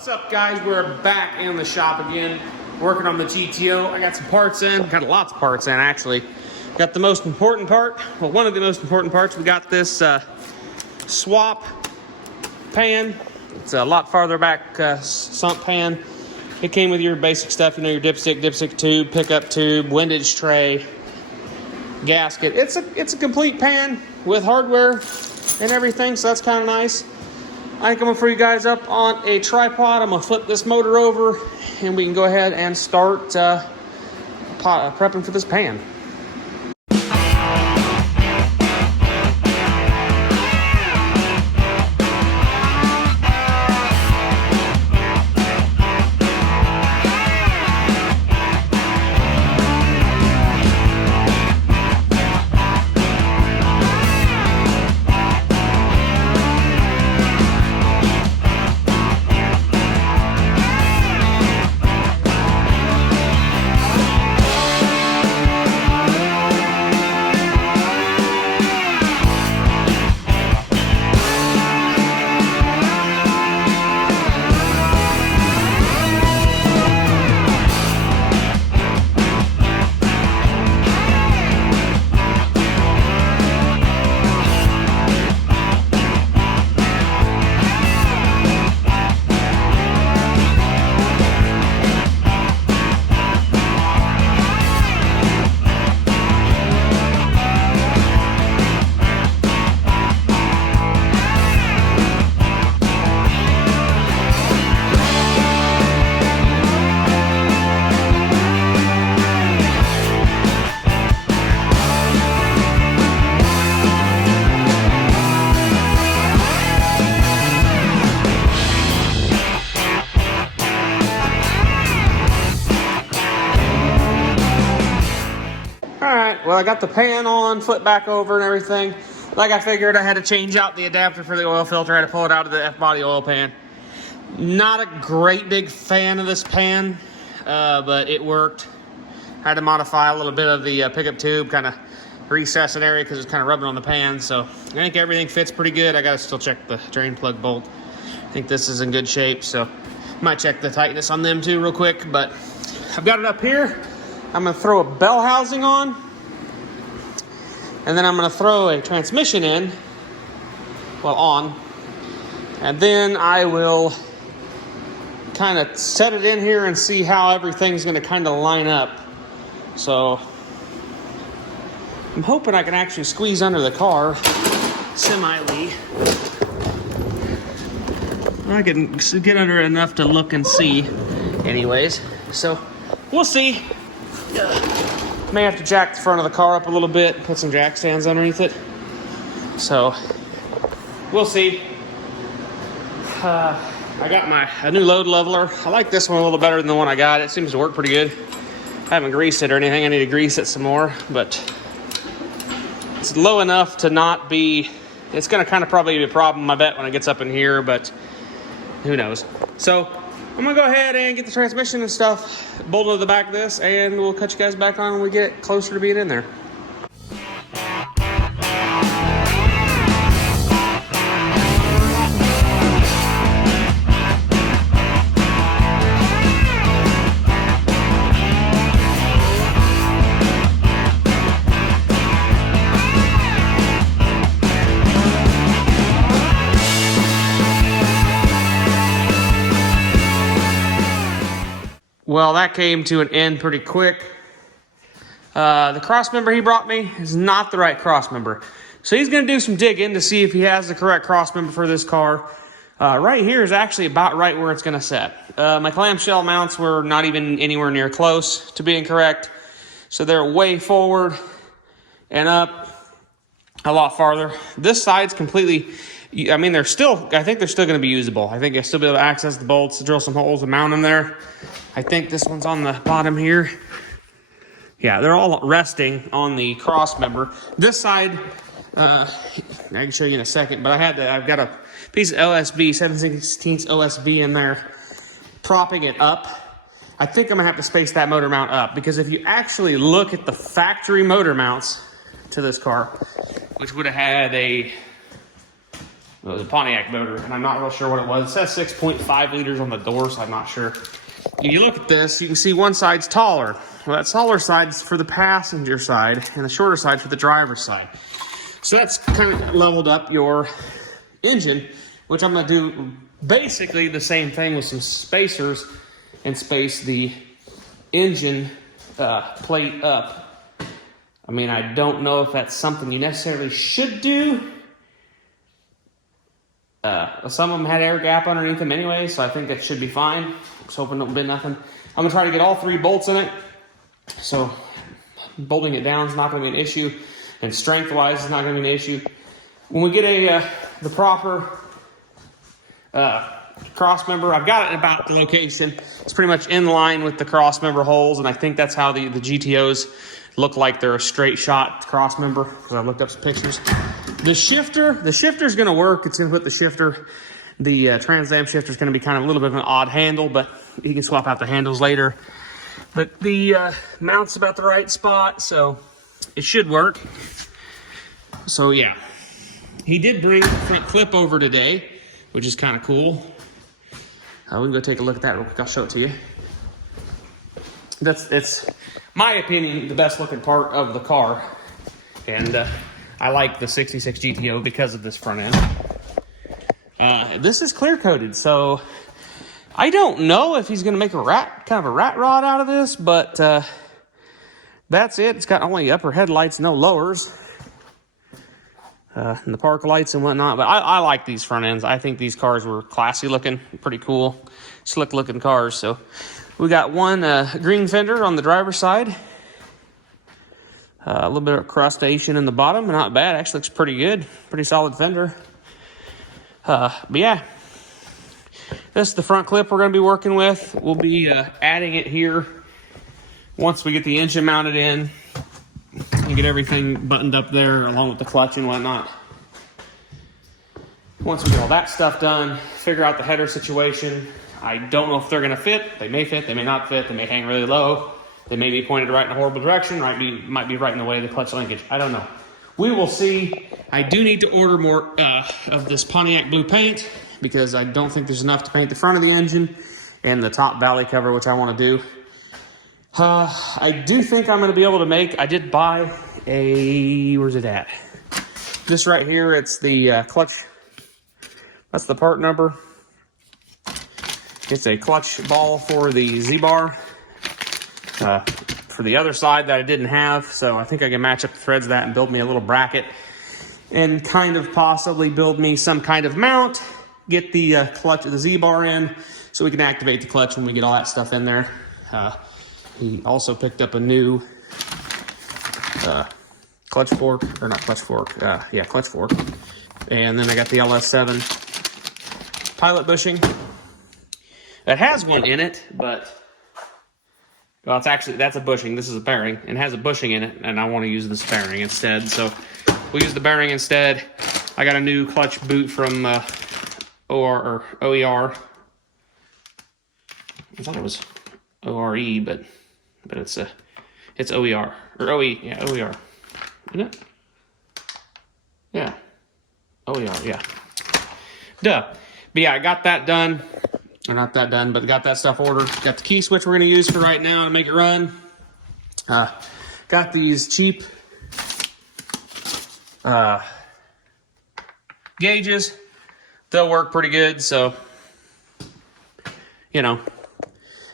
What's up, guys? We're back in the shop again, working on the GTO. I got some parts in, got lots of parts in actually. Got the most important part, well, one of the most important parts. We got this swap pan. It's a lot farther back sump pan. It came with your basic stuff, you know, your dipstick tube, pickup tube, windage tray, gasket. It's a complete pan with hardware and everything, so that's kind of nice. I think I'm gonna throw you guys up on a tripod. I'm gonna flip this motor over and we can go ahead and start prepping for this pan. Well, I got the pan on, flip back over and everything. Like I figured, I had to change out the adapter for the oil filter. I had to pull it out of the F-body oil pan. Not a great big fan of this pan, but it worked. I had to modify a little bit of the pickup tube, kind of recess an area because it's kind of rubbing on the pan. So I think everything fits pretty good. I got to still check the drain plug bolt. I think this is in good shape, so might check the tightness on them too real quick. But I've got it up here. I'm going to throw a bell housing on. And then I'm going to throw a transmission in, well, on, and then I will kind of set it in here and see how everything's going to kind of line up. So I'm hoping I can actually squeeze under the car semi-ly. I can get under it enough to look and see anyways. So we'll see. May have to jack the front of the car up a little bit, put some jack stands underneath it. So, we'll see. I got a new load leveler. I like this one a little better than the one I got. It seems to work pretty good. I haven't greased it or anything. I need to grease it some more, but it's low enough to not be, it's gonna kind of probably be a problem, I bet, when it gets up in here, but who knows. So, I'm gonna go ahead and get the transmission and stuff bolted to the back of this, and we'll cut you guys back on when we get closer to being in there. Well, that came to an end pretty quick. The cross member he brought me is not the right cross member. So he's going to do some digging to see if he has the correct cross member for this car. Right here is actually about right where it's going to set. My clamshell mounts were not even anywhere near close to being correct. So they're way forward and up a lot farther. This side's completely, I mean, I think they're still going to be usable. I think I'll still be able to access the bolts, drill some holes and mount them there. I think this one's on the bottom here. Yeah, they're all resting on the cross member. This side, I can show you in a second, but I've got a piece of OSB, 7/16 OSB in there, propping it up. I think I'm gonna have to space that motor mount up, because if you actually look at the factory motor mounts to this car, which would have had a It was a Pontiac motor, and I'm not real sure what it was. It says 6.5 liters on the door, so I'm not sure. You look at this, you can see one side's taller. Well, that taller side's for the passenger side, and the shorter side for the driver's side. So that's kind of leveled up your engine, which I'm going to do basically the same thing with some spacers and space the engine plate up. I mean, I don't know if that's something you necessarily should do. Some of them had air gap underneath them anyway, so I think that should be fine. I was hoping it would be nothing. I'm gonna try to get all 3 bolts in it, so bolting it down is not gonna be an issue, and strength-wise is not gonna be an issue. When we get the proper cross member, I've got it about the location. It's pretty much in line with the cross member holes, and I think that's how the GTOs look like they're a straight shot cross member, because I looked up some pictures. The shifter's going to work. It's going to put the shifter, the Trans Am shifter is going to be kind of a little bit of an odd handle, but you can swap out the handles later. But the mount's about the right spot, so it should work. So yeah, he did bring the front clip over today, which is kind of cool. We can go take a look at that real quick. I'll show it to you. It's my opinion, the best looking part of the car. And I like the 66 GTO because of this front end. This is clear coated, so I don't know if he's going to make kind of a rat rod out of this, but that's it. It's got only upper headlights, no lowers. And the park lights and whatnot, but I like these front ends. I think these cars were classy looking, pretty cool, slick looking cars. So we got one green fender on the driver's side. A little bit of crustation in the bottom, not bad. Actually looks pretty good. Pretty solid fender. But yeah, this is the front clip we're going to be working with. We'll be adding it here once we get the engine mounted in and get everything buttoned up there along with the clutch and whatnot. Once we get all that stuff done, figure out the header situation. I don't know if they're going to fit. They may fit, they may not fit, they may hang really low. They may be pointed right in a horrible direction, might be right in the way of the clutch linkage. I don't know. We will see. I do need to order more of this Pontiac blue paint because I don't think there's enough to paint the front of the engine and the top valley cover, which I want to do. I do think I'm going to be able to make, I did buy where's it at? This right here, it's the clutch, that's the part number. It's a clutch ball for the Z-bar. For the other side that I didn't have, so I think I can match up the threads of that and build me a little bracket and kind of possibly build me some kind of mount, get the clutch of the Z-bar in so we can activate the clutch when we get all that stuff in there. He also picked up a new clutch fork, or not clutch fork, yeah, clutch fork. And then I got the LS1 pilot bushing. It has one in it, but well, that's a bushing. This is a bearing, and it has a bushing in it, and I want to use this bearing instead. So we'll use the bearing instead. I got a new clutch boot from OER. I thought it was ORE, but it's OER or OE. Yeah, OER, isn't it? Yeah, OER. Yeah. Duh. But yeah, I got that done. Or not that done, but got that stuff ordered. Got the key switch we're going to use for right now to make it run. Got these cheap gauges. They'll work pretty good, so, you know,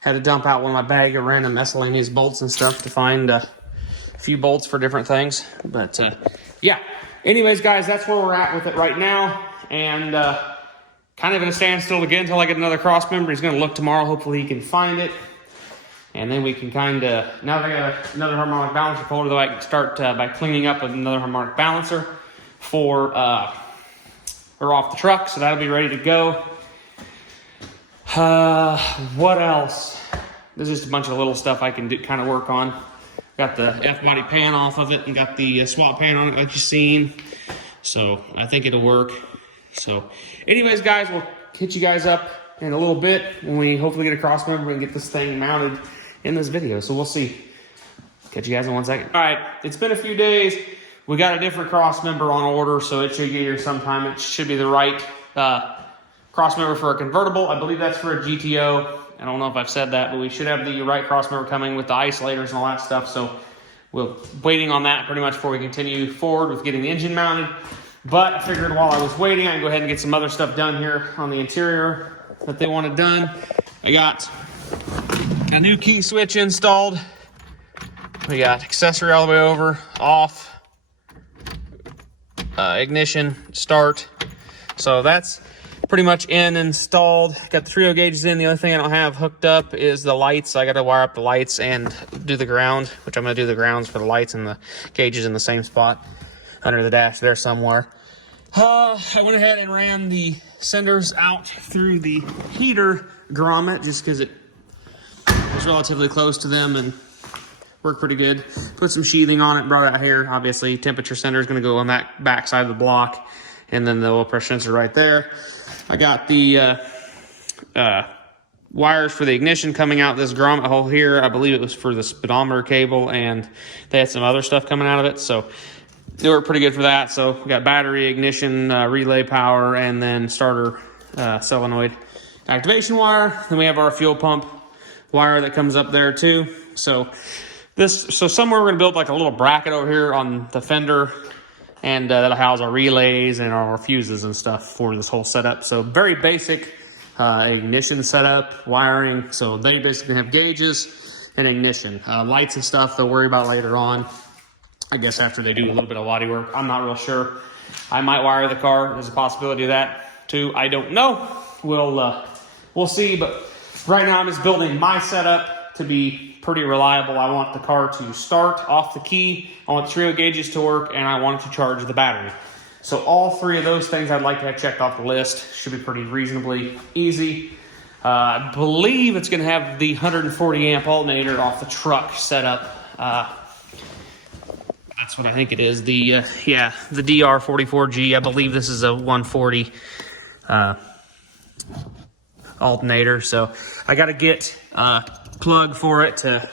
had to dump out one of my bag of random miscellaneous bolts and stuff to find a few bolts for different things. But, yeah. Anyways, guys, that's where we're at with it right now. And, kind of in a standstill again until I get another cross member. He's going to look tomorrow. Hopefully he can find it. And then we can kind of, now that I got another harmonic balancer folder, though, I can start by cleaning up with another harmonic balancer for, we're off the truck. So that'll be ready to go. What else? There's just a bunch of little stuff I can do, kind of work on. Got the F-body pan off of it and got the swap pan on it like you've seen. So I think it'll work. So anyways, guys, we'll hit you guys up in a little bit when we hopefully get a cross member and get this thing mounted in this video. So we'll see. Catch you guys in 1 second. All right, it's been a few days. We got a different cross member on order, so it should get here sometime. It should be the right cross member for a convertible. I believe that's for a GTO. I don't know if I've said that, but we should have the right cross member coming with the isolators and all that stuff. So we're waiting on that pretty much before we continue forward with getting the engine mounted. But I figured while I was waiting, I can go ahead and get some other stuff done here on the interior that they wanted done. I got a new key switch installed. We got accessory all the way over, off, ignition, start. So that's pretty much in installed. Got the trio gauges in. The other thing I don't have hooked up is the lights. I got to wire up the lights and do the ground, which I'm going to do the grounds for the lights and the gauges in the same spot under the dash there somewhere. I went ahead and ran the senders out through the heater grommet just because it was relatively close to them and worked pretty good. Put some sheathing on it, brought it out here. Obviously, temperature sender is going to go on that back side of the block, and then the oil pressure sensor right there. I got the wires for the ignition coming out this grommet hole here. I believe it was for the speedometer cable, and they had some other stuff coming out of it, so they were pretty good for that. So we got battery, ignition, relay power, and then starter solenoid activation wire. Then we have our fuel pump wire that comes up there too. So somewhere we're gonna build like a little bracket over here on the fender, and that'll house our relays and our fuses and stuff for this whole setup. So very basic ignition setup, wiring. So they basically have gauges and ignition. Lights and stuff they'll worry about later on, I guess after they do a little bit of body work. I'm not real sure. I might wire the car. There's a possibility of that too. I don't know. We'll see. But right now I'm just building my setup to be pretty reliable. I want the car to start off the key. I want the trio gauges to work, and I want it to charge the battery. So all three of those things I'd like to have checked off the list. Should be pretty reasonably easy. I believe it's going to have the 140 amp alternator off the truck set up. That's what I think it is. The DR44G. I believe this is a 140 alternator. So I got to get plug for it to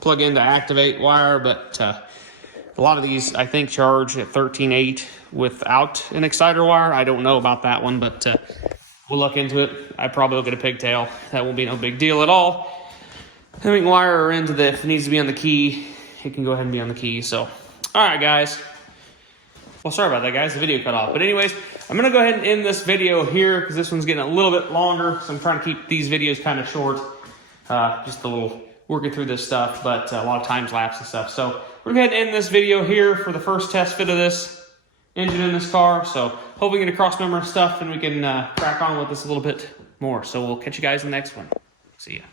plug in to activate wire, but a lot of these I think charge at 13.8 without an exciter wire. I don't know about that one, but we'll look into it. I probably will get a pigtail. That won't be no big deal at all. Having wire into the, if it needs to be on the key, it can go ahead and be on the key. So all right guys, well sorry about that guys, the video cut off, but anyways, I'm gonna go ahead and end this video here because this one's getting a little bit longer, so I'm trying to keep these videos kind of short. Just a little working through this stuff, but a lot of time lapse and stuff. So we're going to end this video here for the first test fit of this engine in this car. So hope we get a cross member and stuff, and we can crack on with this a little bit more. So we'll catch you guys in the next one. See ya.